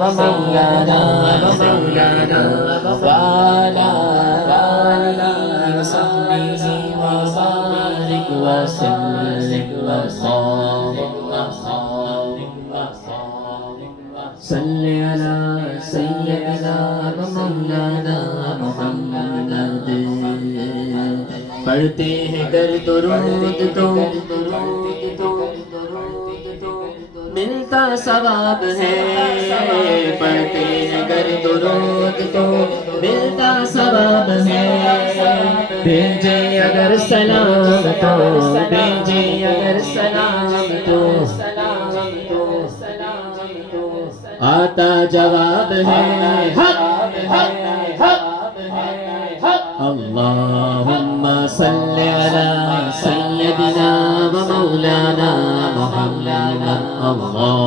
ومولانا وعلى آله وصحبه وبارك وسلم صل على سيدنا ومولانا محمد پڑھتے ہیں گر درود تو ملتا ثواب ہے پڑھتے ہیں گر درود تو ملتا ثواب ہے بھیجے اگر سلام تو بھیجے اگر سلام تو آتا جواب ہے اللہم صلی علی سیدنا و مولانا محمد اللہ